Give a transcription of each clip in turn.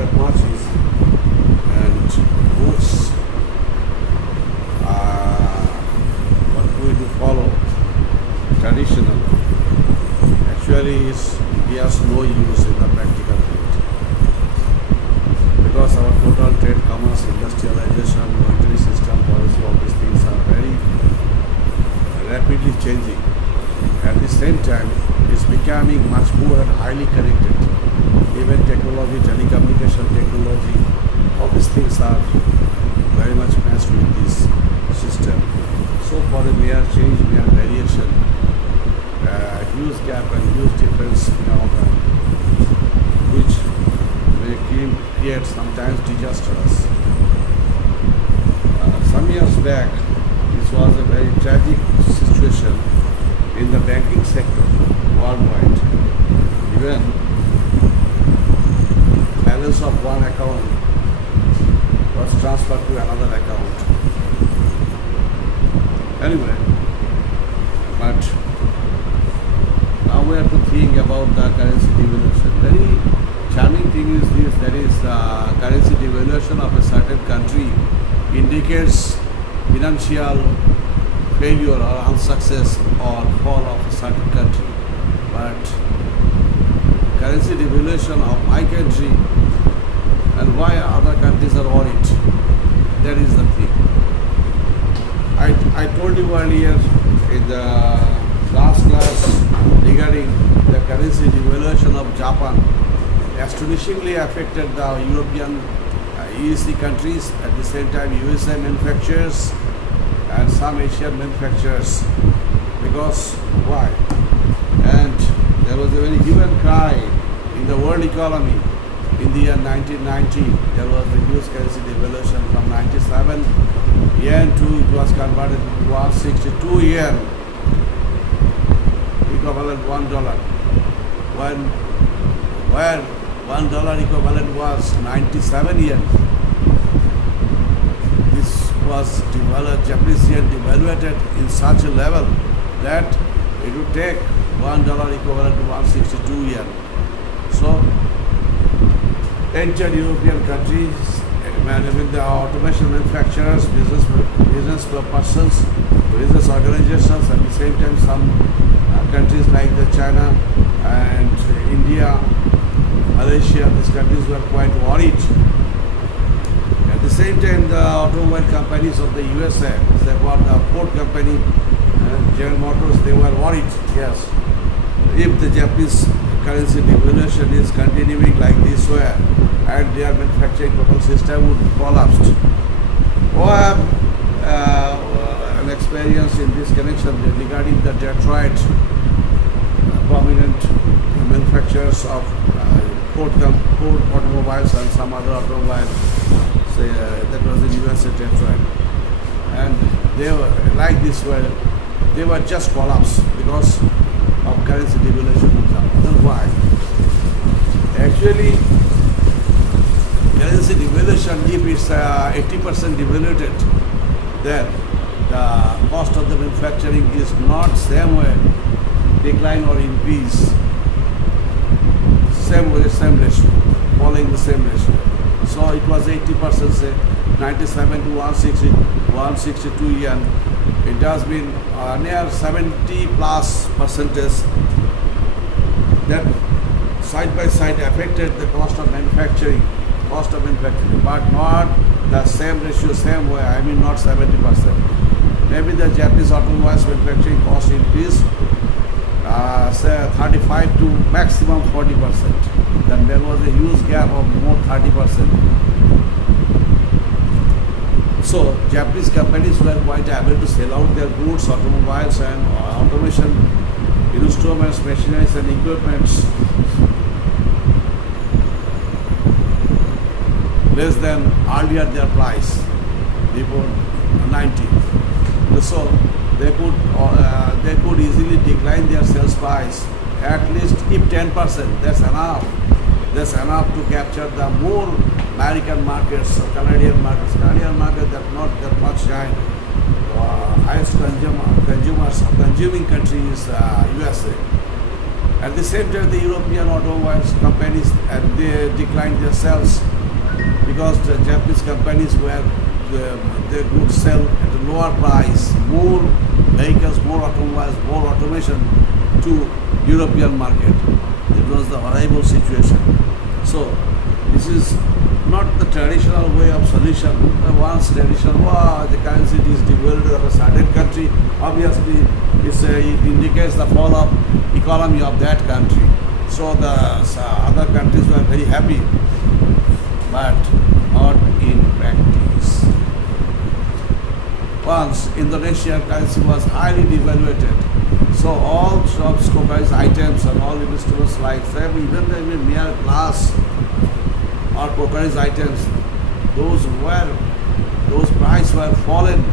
that much is, and books what we do follow traditional actually he has no use in the practical field, because our total trade, commerce, industrialization, monetary system, policy, all these things are very rapidly changing. At the same time, it's becoming much more highly connected. Even technology, telecommunication technology, all these things are very much matched with this system. So for a mere change, mere variation, huge gap and huge difference in our time, which may create sometimes disasters. Some years back, this was a very tragic situation in the banking sector worldwide. Even balance of one account was transferred to another account. Anyway, but now we have to think about the currency devaluation. Very charming thing is this, that is currency devaluation of a certain country indicates financial failure or unsuccess or fall of a certain country. But currency devaluation of my country and why other countries are worried, that is the thing. I told you earlier in the last class regarding the currency devaluation of Japan astonishingly affected the European EEC countries, at the same time USA manufacturers and some Asian manufacturers. Because why? And there was a very hue and cry in the world economy in the year 1990. There was a huge currency devaluation from 97 yen to it was converted to 162 yen, equivalent $1. Where $1 equivalent was 97 yen. This was devalued, Japanese yen devaluated in such a level that it would take $1 equivalent to 162 yen. So, entire European countries, with the automation manufacturers, business persons, business organizations, at the same time some countries like the China and India, Malaysia, these countries were quite worried. At the same time, the automobile companies of the USA, say about the Ford company, General Motors, they were worried, yes. If the Japanese currency devaluation is continuing like this way, and their manufacturing total system would collapse. I have an experience in this connection regarding the Detroit prominent manufacturers of Ford automobiles and some other automobiles, say that was in USA, Detroit, and they were like this way. They were just collapsed because of currency devaluation of Japan. Then why? Actually, currency devaluation, if it's 80% devaluated, then the cost of the manufacturing is not same way decline or increase, same way, same ratio, following the same ratio. So it was 80%, say 97 to 162 yen. It has been near 70 plus percentage that side by side affected the cost of manufacturing, but not the same ratio, same way, I mean not 70%. Maybe the Japanese automobiles manufacturing cost increased, say 35 to maximum 40%. Then there was a huge gap of more 30%. So Japanese companies were quite able to sell out their goods, automobiles and automation instruments, machineries and equipments less than earlier their price before 90. So they could easily decline their sales price at least if 10%. That's enough. That's enough to capture the more American markets, Canadian markets. Canadian market that not that much giant. Highest consuming country is USA. At the same time, the European automobiles companies they declined their sales because the Japanese companies were they could sell at a lower price, more vehicles, more automobiles, more automation to European market. It was the horrible situation. So this is not the traditional way of solution. Once traditional, wow, the currency is devalued of a certain country, obviously it indicates the fall of economy of that country. So the other countries were very happy, but not in practice. Once Indonesian currency was highly devalued, so all shops, commodities, items and all investors like them, even the mere glass or commodities items, those prices were fallen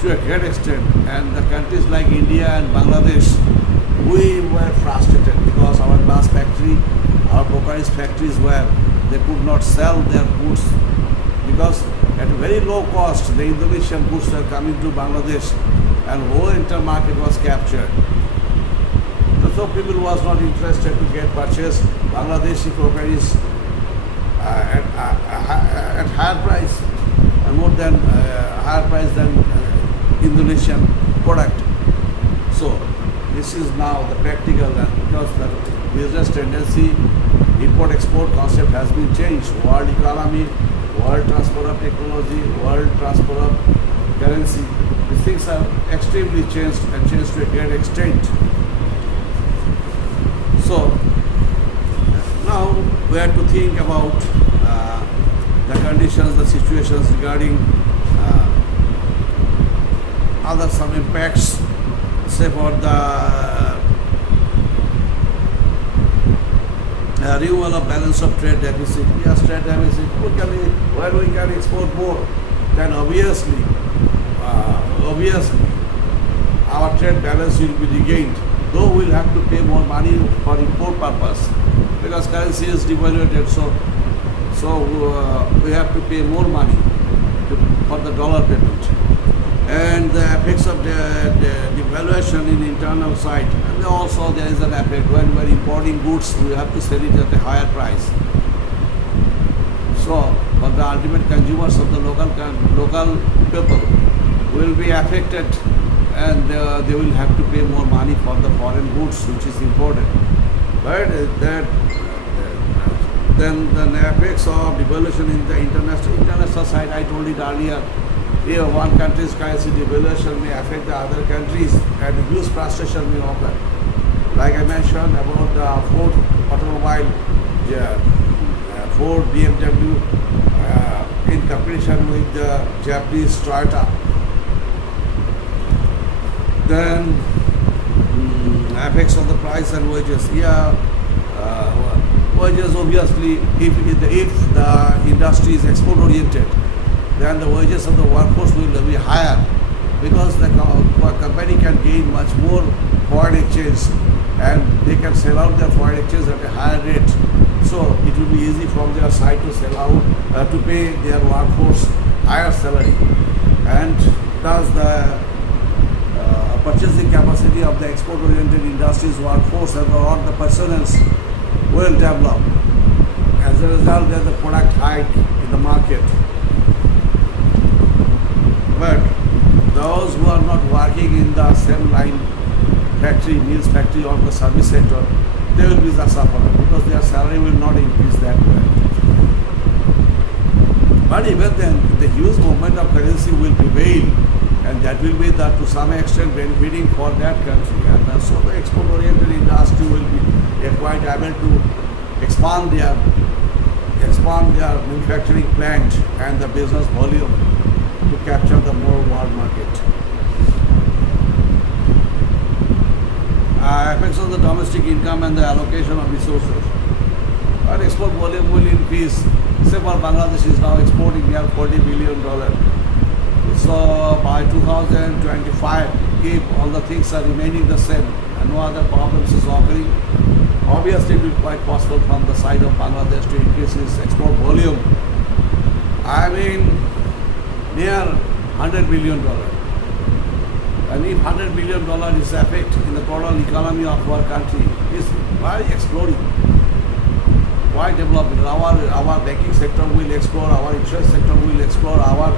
to a great extent, and the countries like India and Bangladesh, we were frustrated because our glass factory, our commodities factories they could not sell their goods because at a very low cost the Indonesian goods were coming to Bangladesh and whole entire market was captured. So people was not interested to get purchase Bangladeshi commodities at higher price and more than higher price than Indonesian product. So this is now the practical because the business tendency, import-export concept has been changed. World economy, world transfer of technology, world transfer of currency. These things are extremely changed and changed to a great extent. So now we have to think about the conditions, the situations regarding other some impacts, say for the renewal of balance of trade deficit. Yes, trade deficit. When we can export more, then obviously our trade balance will be regained. Though we'll have to pay more money for import purpose because currency is devalued, so we have to pay more money for the dollar payment. And the effects of the devaluation in internal side, and also there is an effect when we are importing goods, we have to sell it at a higher price. So, but the ultimate consumers of the local people will be affected, and they will have to pay more money for the foreign goods which is imported. But then the effects of devaluation in the international side, I told it earlier. If one country's currency devaluation may affect the other countries and huge frustration may occur. Like I mentioned about the Ford automobile, Ford, BMW, in competition with the Japanese Toyota. Then effects on the price and wages. Wages obviously, if the industry is export oriented, then the wages of the workforce will be higher because the company can gain much more foreign exchange and they can sell out their foreign exchange at a higher rate. So it will be easy from their side to sell out, to pay their workforce higher salary, and thus the purchasing capacity of the export-oriented industries workforce and or the personnel will develop. As a result, there is a product hike in the market. But those who are not working in the same line, factory, mills factory or the service sector, they will be the sufferer because their salary will not increase that way. But even then, the huge movement of currency will prevail, and that will be to some extent benefiting for that country. And so the export-oriented industry will be quite able to expand their manufacturing plant and the business volume to capture the more world market. Effects on the domestic income and the allocation of resources. Our export volume will increase. Say for Bangladesh is now exporting near $40 billion. So by 2025, if all the things are remaining the same and no other problems is occurring, obviously it will be quite possible from the side of Bangladesh to increase its export volume. I mean, near $100 billion. And if $100 billion is effect in the total economy of our country, is very exploding. Why development? Our banking sector will explore, our insurance sector will explore, our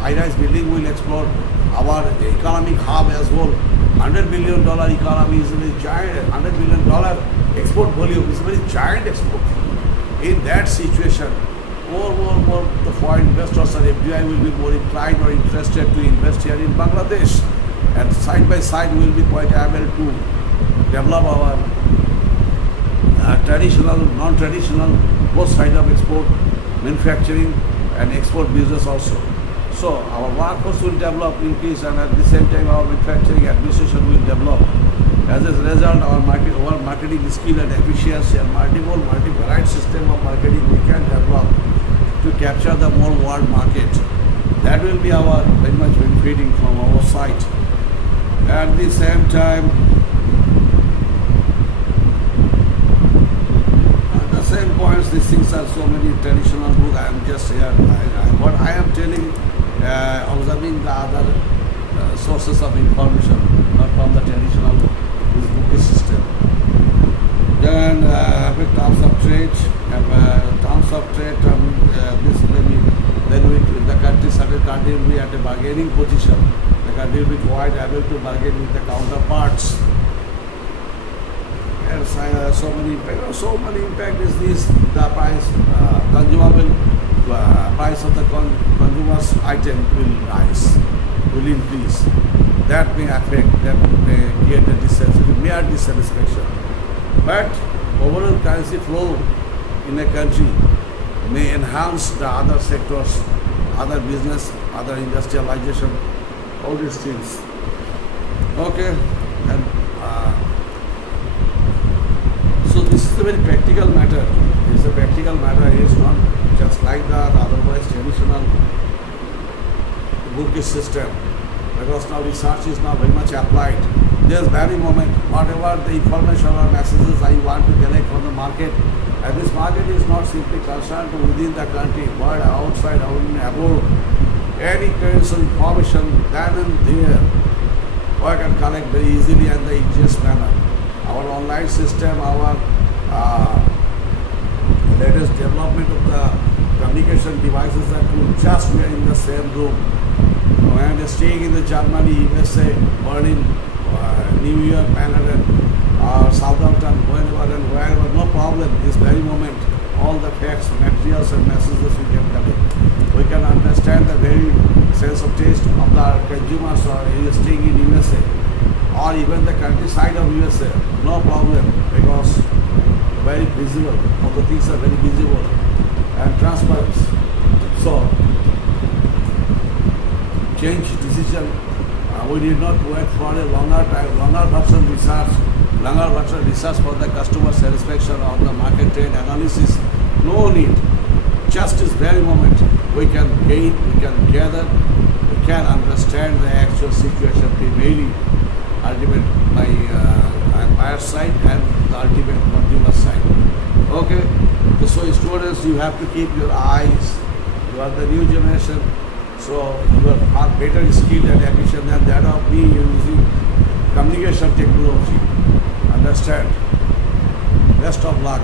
high-rise building will explore, our economic hub as well. $100 billion economy is a very giant, $100 billion export volume is a very giant export. In that situation, more the foreign investors or FDI will be more inclined or interested to invest here in Bangladesh, and side by side we will be quite able to develop our traditional, non-traditional, both sides of export, manufacturing and export business also. So our workforce will develop, increase, and at the same time our manufacturing administration will develop. As a result, our marketing skill and efficiency and multi-varied system of marketing we can develop to capture the more world market. That will be our very much benefiting from our side. At the same time, at the same points, these things are so many traditional books. I am just here. What I am telling, observing the other sources of information, not from the traditional book system. Then with terms of trade, this maybe then with the country, certain country will be at a bargaining position. The country will be quite able to bargain with the counterparts. And so many impact is this, the price, consumable price of the consumer's item will rise, will increase. That may affect, that may create a mere dissatisfaction. But overall currency flow in a country may enhance the other sectors, other business, other industrialization, all these things. Okay, and so this is a very practical matter. It's a practical matter. It's not just like that otherwise traditional bookish system. Because now research is now very much applied. There's very moment, whatever the information or messages I want to collect from the market, and this market is not simply concerned within the country, but outside, out and abroad. Any kinds of information then and there, I can collect very easily and the easiest manner. Our online system, our latest development of the communication devices that just we are in the same room. When they're staying in the Germany, USA, Berlin, New York, Canada, or Southampton, wherever, no problem. This very moment, all the facts, materials and messages we can collect. We can understand the very sense of taste of the consumers or staying in USA, or even the countryside of USA. No problem, because very visible. All the things are very visible and transparent. So, change decision. We did not wait for a longer version research for the customer satisfaction or the market trend analysis. No need. Just this very moment, we can gain, we can gather, we can understand the actual situation prevailing, ultimate by buyer side and the ultimate consumer side. Okay. So students, you have to keep your eyes. You are the new generation. So you are far better skilled and efficient than that of me using communication technology. Understand? Best of luck.